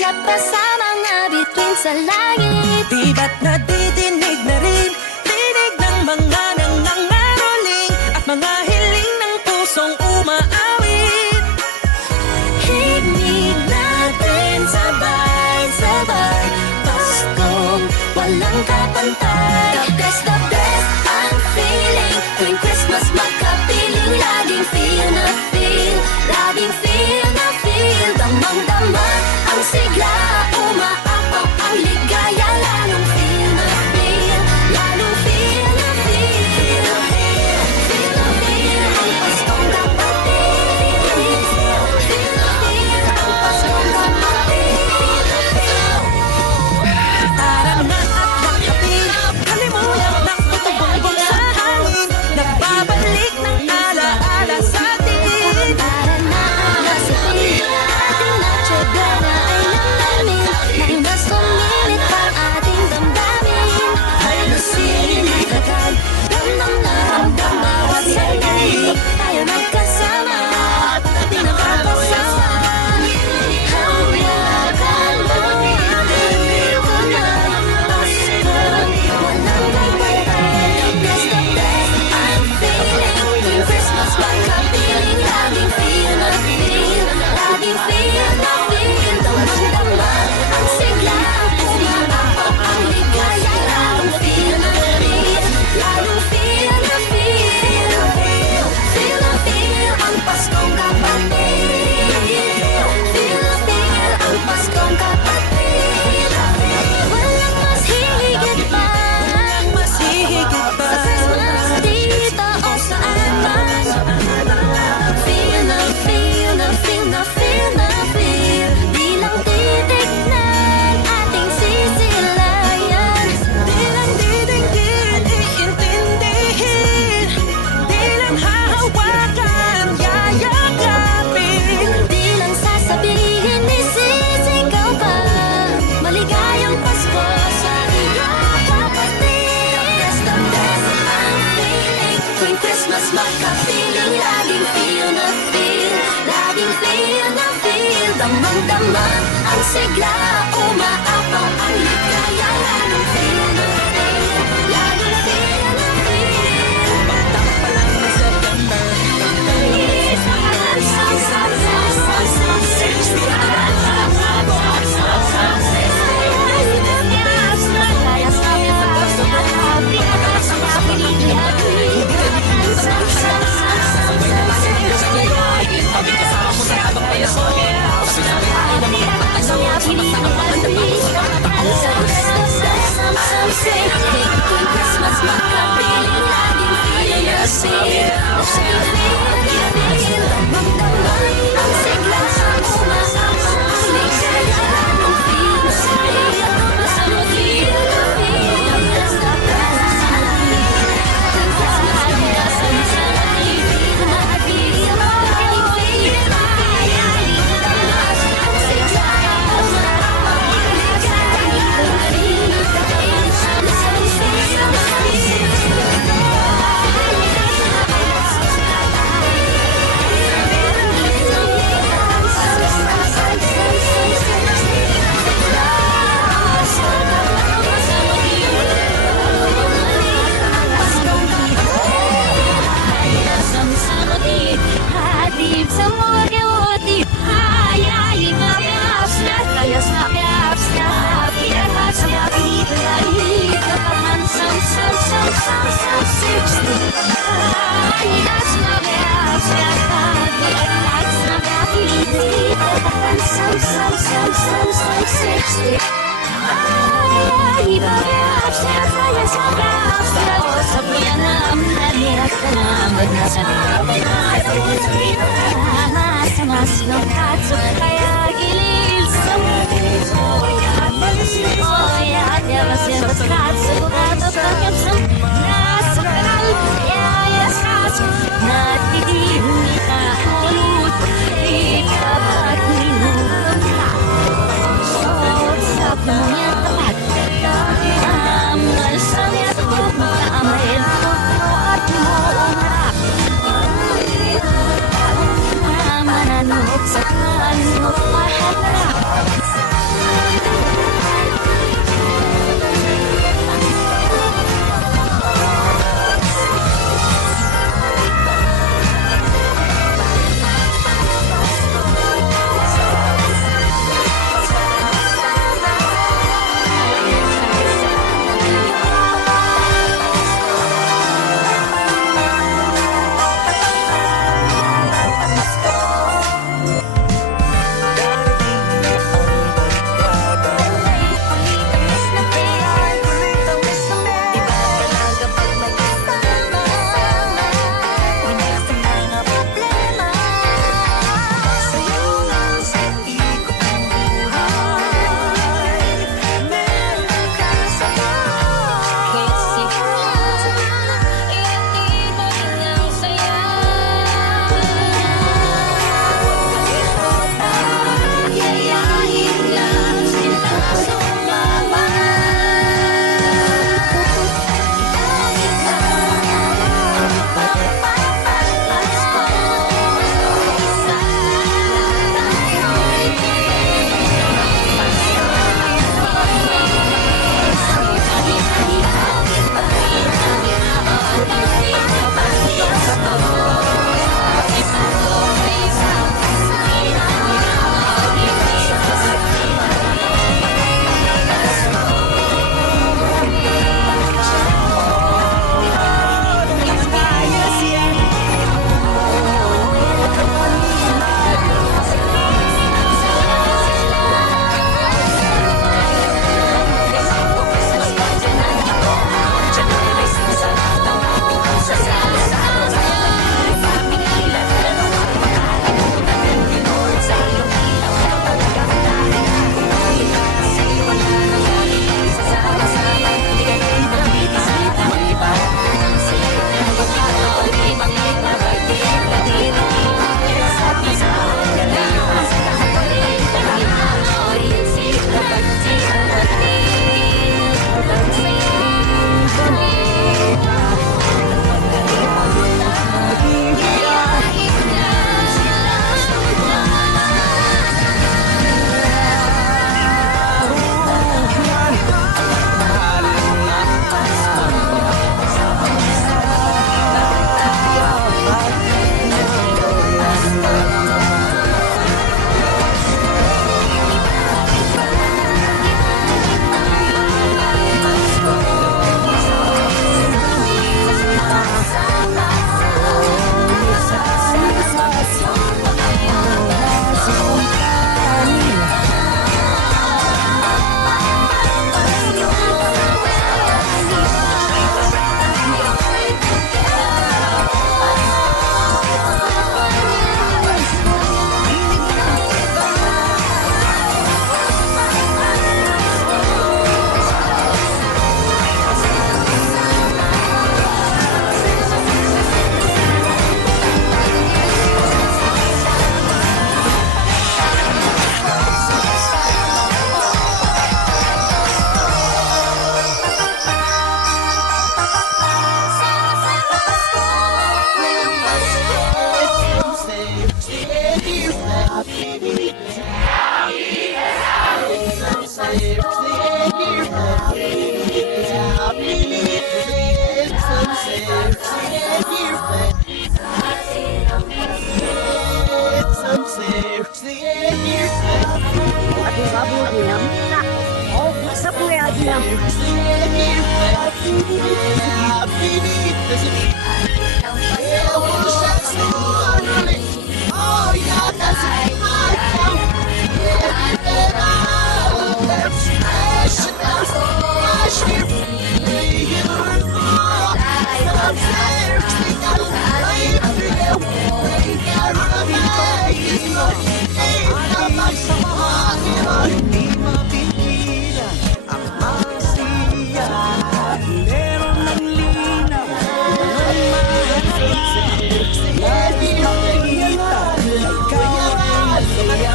Siya pa sa mga bituin sa langit. Di ba't nadidinig na rin tinig ng mga nangangaroling at mga hiling ng pusong umaawit. Himig natin sabay-sabay, Paskong walang kapantay. The best ang feeling tuwing Christmas magkapiling. Laging feel na feel, laging feel na feel. Damang-dama ang sigla, umaapaw ang ligaya. Lalong feel na feel, lalong feel na feel. Feel na feel ang Paskong kapatid. Feel na feel ang Paskong kapatid. Tara na at makapil, halimuyak ng tutubong sa hangin. Nagbabalik ng alaala sa atin. Para na ang masipin, ating Noche Buena ay lalamin. Nang mas kumilit ang ating damdamin. Halusin ang tagal, damdam na ramdam bawat sandali. Tayo magkasama at pinakapasama. Hawakan mo natin ko na Pasko, walang kapantay. The best I'm feeling tuwing Christmas magkapiling. Laging feel na feel, laging feel na feel. Damang-dama ang sigla, umaapaw ang ligaya. Lalong feel na feel, lalong feel na feel. Feel na feel ang Paskong kapatid. Feel na feel ang Paskong kapatid. Walang mas higit pa Mas hihigit pa sa Christmas dito o saan man. Feel na feel na feel na feel na feel. Di lang titignan, ating sisilayan. Di lang didinggin, iintindihin. Di lang hahawakan, yayakapin. Di lang sasabihin, isisigaw pa. Maligayang Pasko sa iyong kapatid. The best ang feeling tuwing Christmas magkapiling. Laging feel na feel, laging feel na feel. Damang-dama ang sigla, umaapaw ang ligaya. Laging feel na feel, laging feel na feel. Pagtapos pa lang ng September, Christmas magkapiling, laging feel na feel, damang-dama ang sigla, umaapaw ang ligaya. Lalong feel na feel, lalong feel na feel. The best ang feeling tuwing Christmas magkapiling. Laging feel na feel, damang-dama ang sigla, umaapaw ang ligaya. Hindi mapipila ang masaya. Meron ng linaw, walang mahalaga. Lagi makikita, ikaw ay masaya.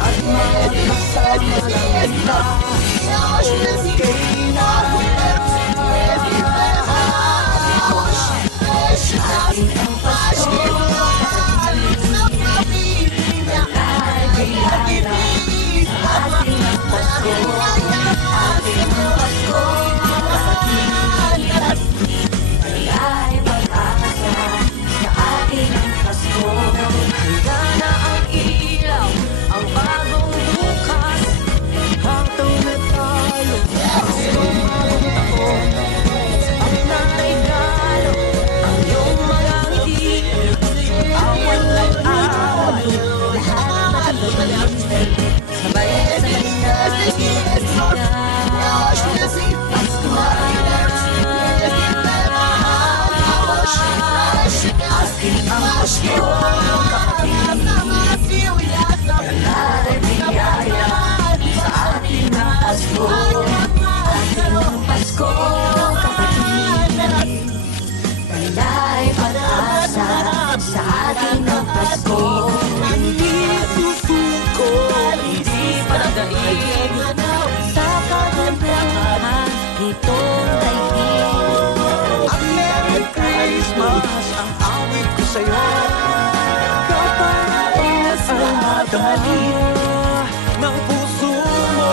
At magkasama lang na, okay na. Ating ang Pasko, handa na ang ilaw, ang bagong bukas. Hangtong natalo, gustong magtakbo. At naregalo, ang iyong mga ngiti. Awan ng awan, lahat nagbabalin. Sabay-sabay ating ang Pasko, kapatid. Kalay biyaya sa ating ang Pasko. Ating ang Pasko, kapatid. Kalay pag-asa sa ating ang Pasko. Hindi susuko, hindi palagain sa kagandahan nitong daigdig. Ang Merry Christmas ang awit ko sa'yo. Kapatid ang madali ng puso mo.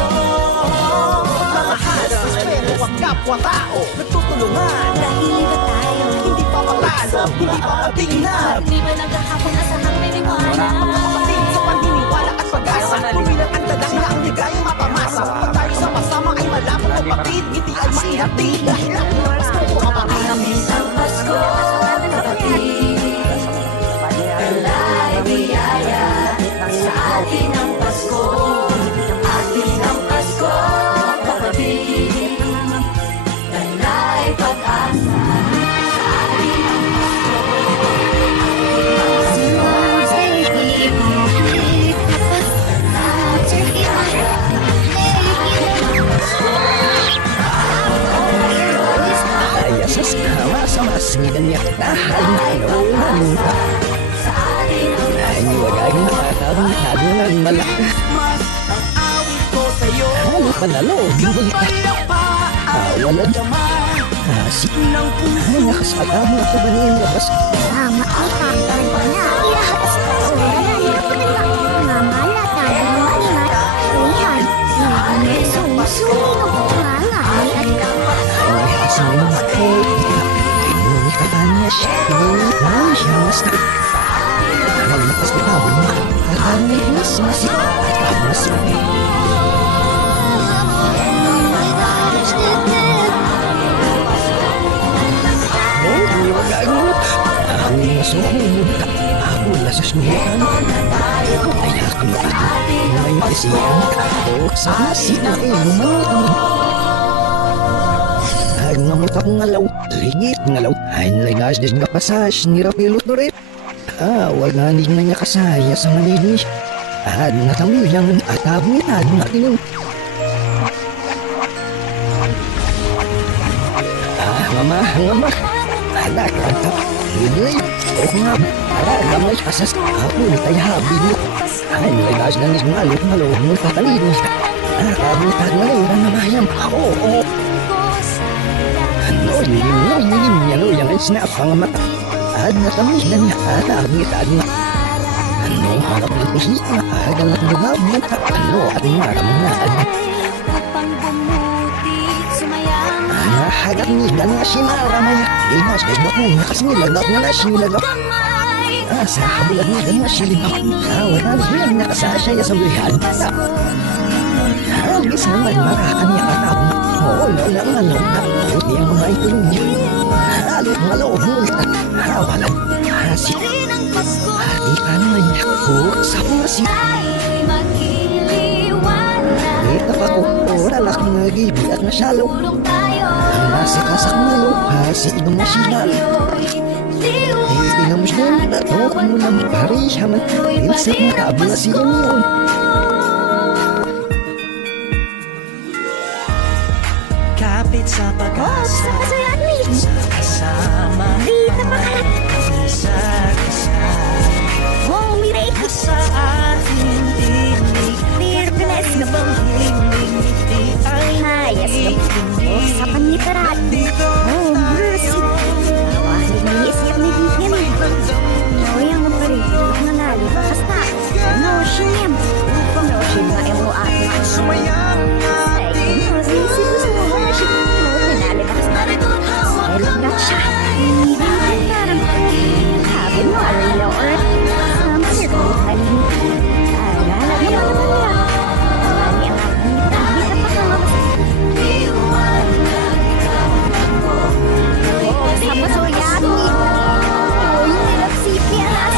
Mga hadas pero ang kapwa-tao nagtutulungan. Dahil iba tayo, Hindi pa matalo, hindi pa matingnan. di ba naghahapon asahang may liwanag? Kapatid sa paniniwala at pag-asa, kumilang ang dalang na ang ligayang mapamasa. Pag tayo sama-sama ay malapot kapatid, ngiti ay maihati. Dahil ang Pasko ko kapatid. Amin ang Pasko, kapatid. Kalay biyaya sa atin ang Pasko. Atin ang Pasko, kapatid. Kalay pag-asa sa atin ang Pasko. Ayasas sama-sama niya tahan-tahan. Sa atin ang Ay, wagay nakakabang malak. Mas ang awit ko sa'yo. Ano panalo? Kapayapaan Wala. naman Si ng puso. ay nakasaka mo ako ba niya labas? Tama ay kantan ko na. Lahat sa kasalanan na mamalatan ng maingat. Tuhan, hindi sumusunod ko ngalay at Ay, asan mo ako? Hindi ka ba niya siya? Ay, siya mas na. Maglakas ko tabo mo. Kakamit mas masik. Mas masik. Oh, hindi wagay mo. Ang masuhod ka. Ako nasa snuhan. Ay, akin ba? May kasiyan ka. O, sa sila ay lumalang. Ay, ngamot ako ngalaw. Ligit ngalaw. Ay, naligas din ka pasas. Nirapilot na rin. Wala hindi na niya kasaya sa malinis. At natamiyang atabungan na tinong. Mama. Anak, kanta. Hindi. O nga. Gamay kasas. Ako na tayo habig mo. Ay, naligas na nis malot malo. Nung tatalinis ka. Kabutan na rin ang namayam. Oo. Ano, lilim niya no. Yang snap ang mata. At natamis na niya. At abitan na. Ano, harap ng pisik na. At ang nagagab mo. Ano, ating maramnahan. kapang bumuti, sumayang Hagap ni dan na si Maramaya. Di mas desbok mo. Nakas nilagat na na si nilagat. kamay. Sa kabulan nga silip ako. Wala rin nakasasaya sa bulihan. Hagis naman makakanya ka tao. Oo, wala nga lang na. Buti ang mga itulong niya. Halit nga loob mo ulit. Hawalan. Hasi. Hati ka naman niya. Sa mga siya. Kita pa ko. Oralak mga gibi at masyalo. Nasa kasak na lo. Hasi ibang masinal. Pinamos mo na to. Kung mo naman parihaman. Pinsa mo kabula siya niyon. Kapit sa pag-asa, sa kasama, isa't isa. Sa ating tinig, Fearless na bang ngiti ay hayas na sa panitarat. dito. Mercy. Awahid na iisip na hihim. Yang memperhidup mengalir kasta. No shinyam. No shima emo atma. Sumayang Say no sisi gusto mo na siya. No mengalir kasta. Elgat siya. Hindi parang. Habi mo araw or. Sama niya ko halin. Alala mo na naman. Ani ang aking hindi ka pa sama soyani. Nilap si Pianas.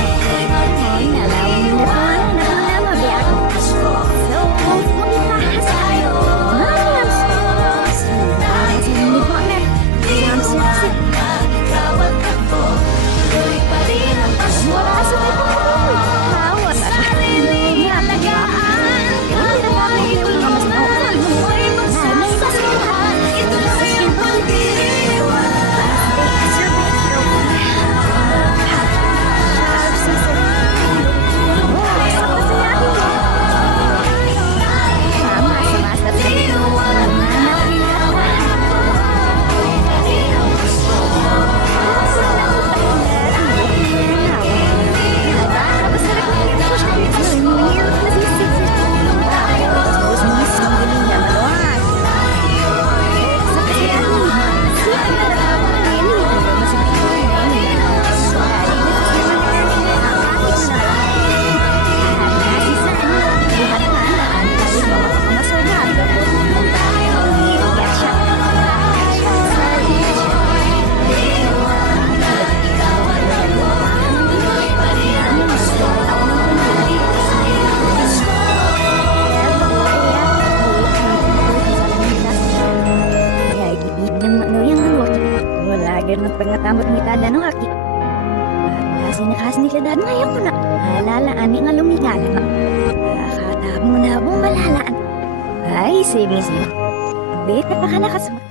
Nalawin na po na mabiyak. So, kung ipahas tayo. Mariam. Kasi hindi po na. Samsip. Wala sa may pagkakoy. Hawa na siya. Nalagaan. Hindi na kami yung kamas na ulan. Nanay pa sila. Ito na yung pagdiwan. Pengatamot ni tada no haki. Kasi nakas ni kadad ngayon ko na. Halalaan ni nga lumigala. Kakatab mo na bong malalaan. Ay, simi. Beta pa ka nakasama.